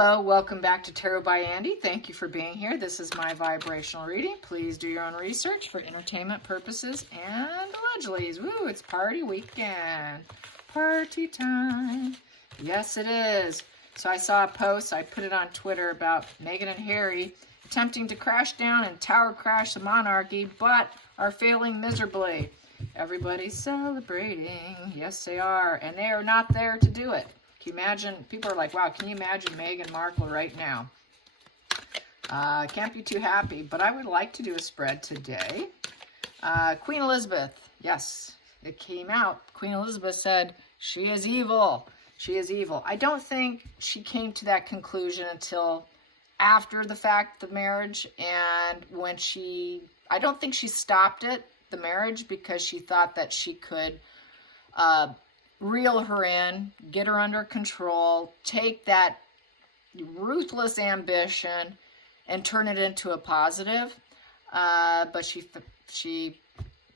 Hello, welcome back to Tarot by Andy. Thank you for being here. This is my vibrational reading. Please do your own research for entertainment purposes and allegedly. Woo, it's party weekend. Party time. Yes, it is. So I saw a post, I put it on Twitter about Meghan and Harry attempting to crash down and tower crash the monarchy, but are failing miserably. Everybody's celebrating. Yes, they are. And they are not there to do it. Can you imagine? People are like, wow, can you imagine Meghan Markle right now? Can't be too happy, but I would like to do a spread today. Queen Elizabeth, yes, it came out. Queen Elizabeth said, she is evil. She is evil. I don't think she came to that conclusion until after the fact, the marriage, and when I don't think she stopped it, the marriage, because she thought that she could reel her in, get her under control, take that ruthless ambition and turn it into a positive. But she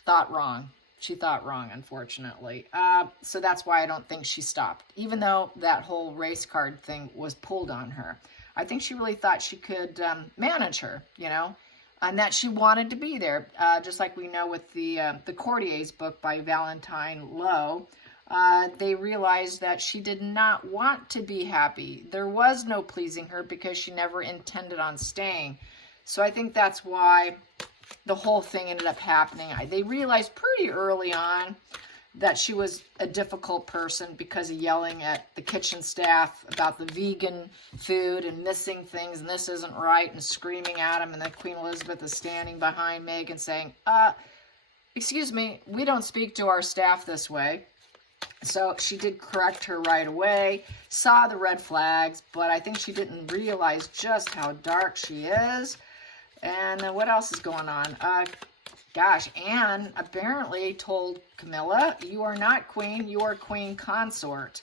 thought wrong. She thought wrong, unfortunately. So that's why I don't think she stopped, even though that whole race card thing was pulled on her. I think she really thought she could manage her, you know, and that she wanted to be there. Just like we know with the Courtiers book by Valentine Lowe. They realized that she did not want to be happy. There was no pleasing her because she never intended on staying. So I think that's why the whole thing ended up happening. They realized pretty early on that she was a difficult person because of yelling at the kitchen staff about the vegan food and missing things and this isn't right and screaming at them. And then Queen Elizabeth is standing behind Meghan saying, excuse me, we don't speak to our staff this way. So she did correct her right away, saw the red flags, but I think she didn't realize just how dark she is. And then what else is going on? Gosh, Anne apparently told Camilla, you are not queen, you are queen consort.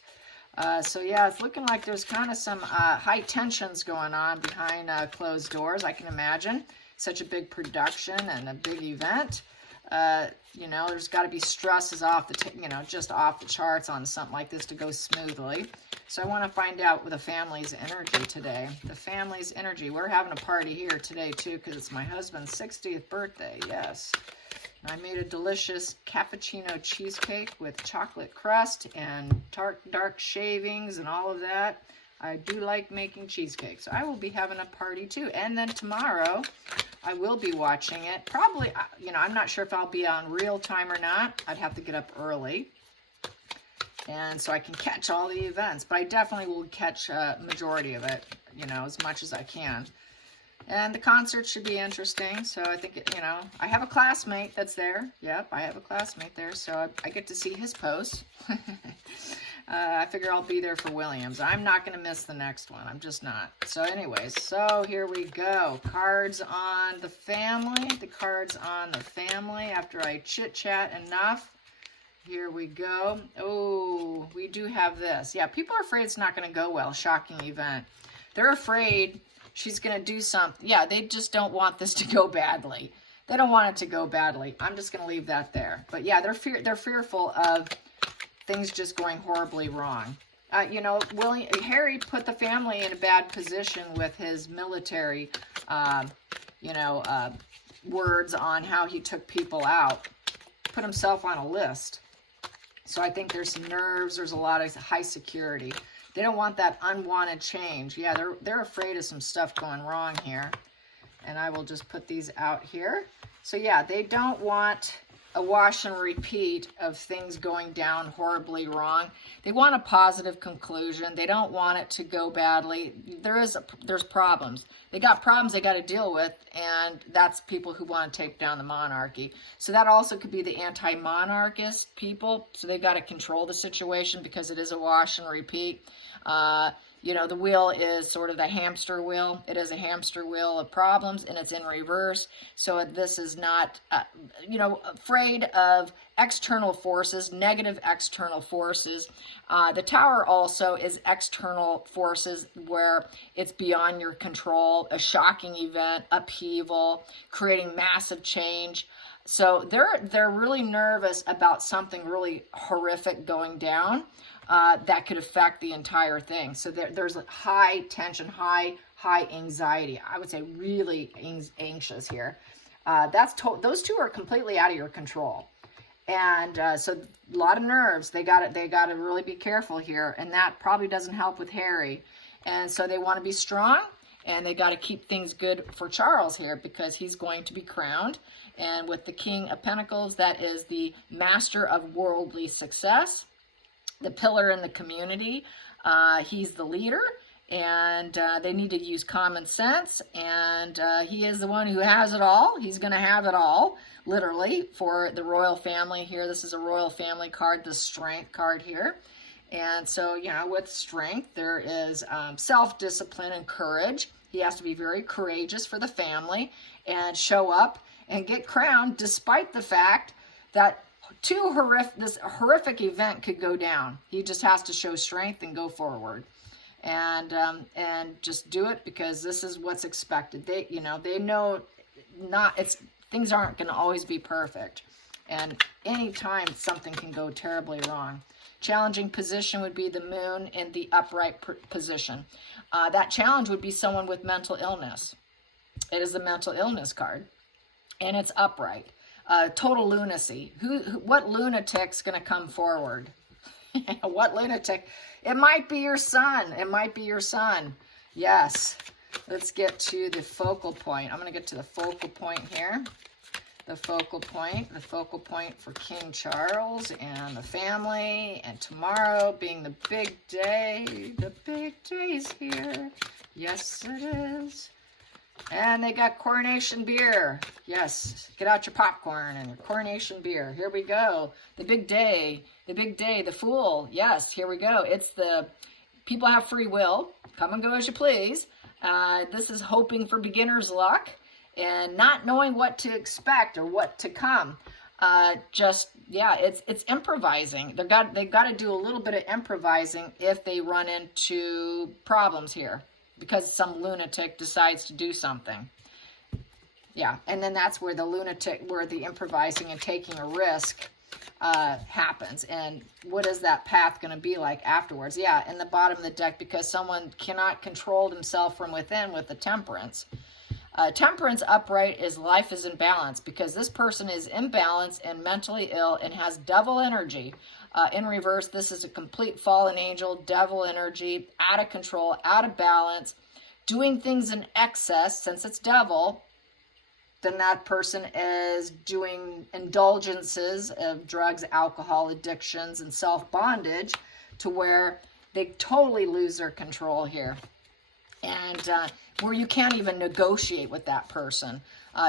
So yeah, it's looking like there's kind of some high tensions going on behind closed doors, I can imagine. Such a big production and a big event. You know, there's got to be stresses off the, just off the charts on something like this to go smoothly. So I want to find out with the family's energy today. The family's energy. We're having a party here today, too, because it's my husband's 60th birthday. Yes. And I made a delicious cappuccino cheesecake with chocolate crust and dark shavings and all of that. I do like making cheesecake, so I will be having a party, too. And then tomorrow, I will be watching it. Probably, I'm not sure if I'll be on real time or not. I'd have to get up early. And so I can catch all the events. But I definitely will catch a majority of it, as much as I can. And the concert should be interesting. So I think, I have a classmate that's there. Yep, I have a classmate there. So I get to see his post. I figure I'll be there for Williams. I'm not going to miss the next one. I'm just not. So anyways, so here we go. Cards on the family. The cards on the family. After I chit-chat enough, here we go. Oh, we do have this. Yeah, people are afraid it's not going to go well. Shocking event. They're afraid she's going to do something. Yeah, they just don't want this to go badly. They don't want it to go badly. I'm just going to leave that there. But yeah, they're fearful of things just going horribly wrong. Harry put the family in a bad position with his military, words on how he took people out. Put himself on a list. So I think there's some nerves. There's a lot of high security. They don't want that unwanted change. Yeah, they're afraid of some stuff going wrong here. And I will just put these out here. So yeah, they don't want a wash and repeat of things going down horribly wrong. They want a positive conclusion. They don't want it to go badly. There's problems. They got problems they got to deal with, and that's people who want to take down the monarchy. So that also could be the anti-monarchist people. So they got to control the situation because it is a wash and repeat. The wheel is sort of the hamster wheel. It is a hamster wheel of problems, and it's in reverse. So this is not, afraid of external forces, negative external forces. The tower also is external forces where it's beyond your control, a shocking event, upheaval, creating massive change. So they're really nervous about something really horrific going down. that could affect the entire thing. So there's high tension, high anxiety. I would say really anxious here. Those two are completely out of your control. And so a lot of nerves. They got to really be careful here, and that probably doesn't help with Harry. And so they want to be strong, and they got to keep things good for Charles here, because he's going to be crowned. And with the King of Pentacles, that is the master of worldly success, the pillar in the community. He's the leader, and they need to use common sense, and he is the one who has it all. He's going to have it all, literally, for the royal family here. This is a royal family card, the strength card here. And so, you know, with strength, there is self-discipline and courage. He has to be very courageous for the family and show up and get crowned, despite the fact that this horrific event could go down. He just has to show strength and go forward, and just do it, because this is what's expected. They know things aren't going to always be perfect, and anytime something can go terribly wrong. Challenging position would be the moon in the upright position. That challenge would be someone with mental illness. It is the mental illness card, and it's upright. Total lunacy. What lunatic's going to come forward? What lunatic? It might be your son. It might be your son. Yes. Let's get to the focal point. I'm going to get to the focal point here. The focal point for King Charles and the family, and tomorrow being the big day. The big day's here. Yes, it is. And they got Coronation beer. Yes, get out your popcorn and your Coronation beer. Here we go. The big day, the Fool. Yes, here we go. It's the people have free will. Come and go as you please. This is hoping for beginner's luck and not knowing what to expect or what to come. It's improvising. They've got to do a little bit of improvising if they run into problems here, because some lunatic decides to do something. Yeah, and then that's where the improvising and taking a risk happens. And what is that path going to be like afterwards? Yeah, in the bottom of the deck, because someone cannot control himself from within with the Temperance. Temperance upright is life is in balance, because this person is imbalanced and mentally ill and has devil energy. In reverse, this is a complete fallen angel, devil energy, out of control, out of balance, doing things in excess. Since it's devil, then that person is doing indulgences of drugs, alcohol, addictions, and self-bondage, to where they totally lose their control here. And where you can't even negotiate with that person.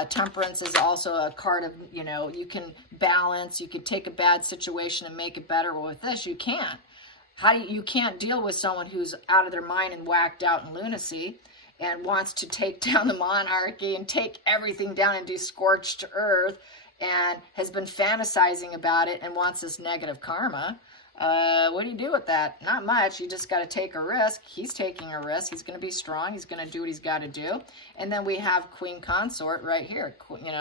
Temperance is also a card of, you can balance, you could take a bad situation and make it better. Well, with this, you can't. You can't deal with someone who's out of their mind and whacked out in lunacy and wants to take down the monarchy and take everything down and do scorched earth, and has been fantasizing about it and wants this negative karma. What do you do with that? Not much. You just got to take a risk. He's taking a risk. He's going to be strong. He's going to do what he's got to do. And then we have Queen Consort right here.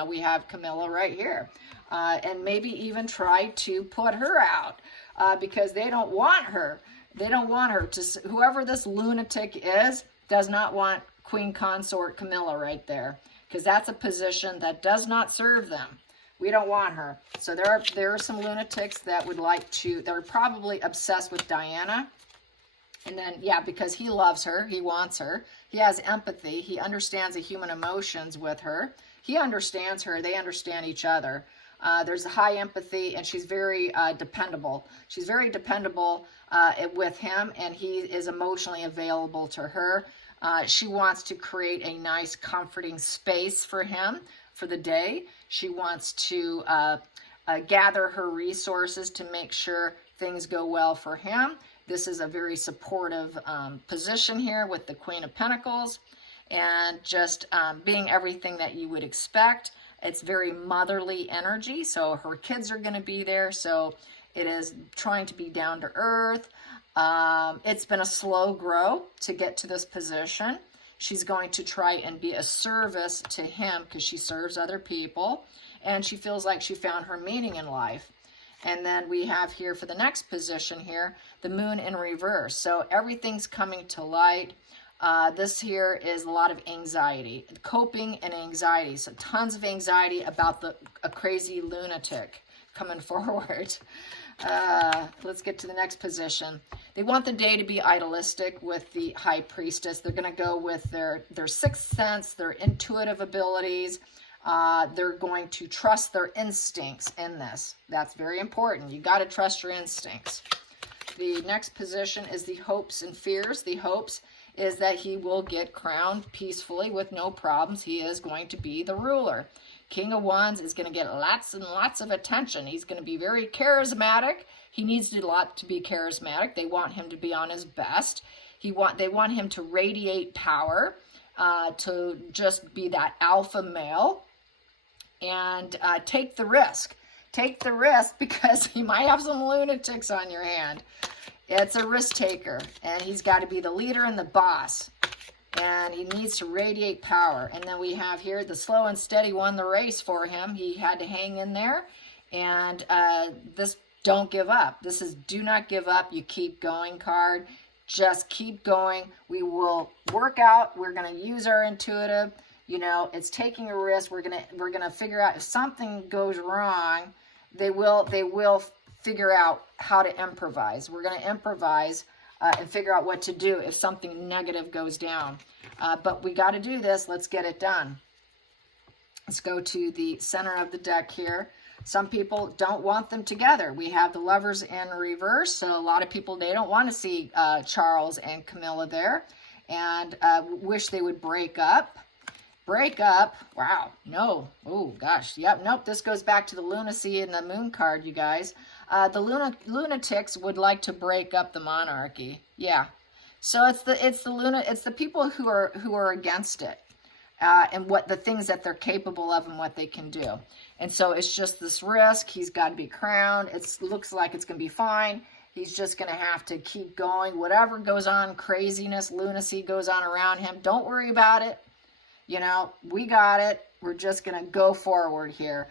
We have Camilla right here. And maybe even try to put her out because they don't want her. They don't want her to. Whoever this lunatic is does not want Queen Consort Camilla right there, because that's a position that does not serve them. We don't want her. So there are some lunatics that would like to, they're probably obsessed with Diana. And then, yeah, because he loves her, he wants her. He has empathy. He understands the human emotions with her. He understands her. They understand each other. There's a high empathy, and she's very dependable. She's very dependable with him, and he is emotionally available to her. She wants to create a nice, comforting space for him for the day. She wants to gather her resources to make sure things go well for him. This is a very supportive position here with the Queen of Pentacles, and just being everything that you would expect. It's very motherly energy, so her kids are going to be there, so it is trying to be down to earth. It's been a slow grow to get to this position. She's going to try and be a service to him because she serves other people, and she feels like she found her meaning in life. And then we have here for the next position here, the moon in reverse. So everything's coming to light. This here is a lot of anxiety, coping and anxiety. So tons of anxiety about a crazy lunatic coming forward. Let's get to the next position. They want the day to be idealistic with the high priestess. They're going to go with their sixth sense, their intuitive abilities. They're going to trust their instincts in this. That's very important. You got to trust your instincts. The next position is the hopes and fears. The hopes is that he will get crowned peacefully with no problems. He is going to be the ruler. King of Wands is going to get lots and lots of attention. He's going to be very charismatic. He needs a lot to be charismatic. They want him to be on his best. They want him to radiate power, to just be that alpha male, and take the risk. Take the risk because you might have some lunatics on your hand. It's a risk taker, and he's got to be the leader and the boss. And he needs to radiate power. And then we have here the slow and steady won the race for him. He had to hang in there. And this don't give up. This is do not give up. You keep going card. Just keep going. We will work out. We're going to use our intuitive. You know, it's taking a risk. We're gonna figure out if something goes wrong. They will figure out how to improvise. We're going to improvise and figure out what to do if something negative goes down. But we got to do this. Let's get it done. Let's go to the center of the deck here. Some people don't want them together. We have the Lovers in reverse. So a lot of people, they don't want to see Charles and Camilla there and wish they would break up. Break up. Wow. No. Oh, gosh. Yep. Nope. This goes back to the lunacy in the moon card, you guys. The lunatics would like to break up the monarchy. Yeah. So it's the people who are against it, and what the things that they're capable of and what they can do. And so it's just this risk. He's got to be crowned. It looks like it's going to be fine. He's just going to have to keep going. Whatever goes on, craziness, lunacy goes on around him. Don't worry about it. You know, we got it. We're just going to go forward here.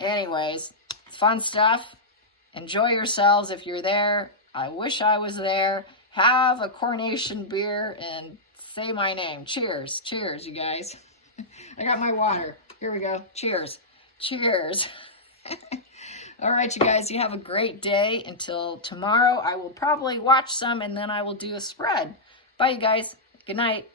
Anyways, fun stuff. Enjoy yourselves if you're there. I wish I was there. Have a Coronation beer and say my name. Cheers. Cheers, you guys. I got my water. Here we go. Cheers. Cheers. All right, you guys, you have a great day. Until tomorrow, I will probably watch some and then I will do a spread. Bye, you guys. Good night.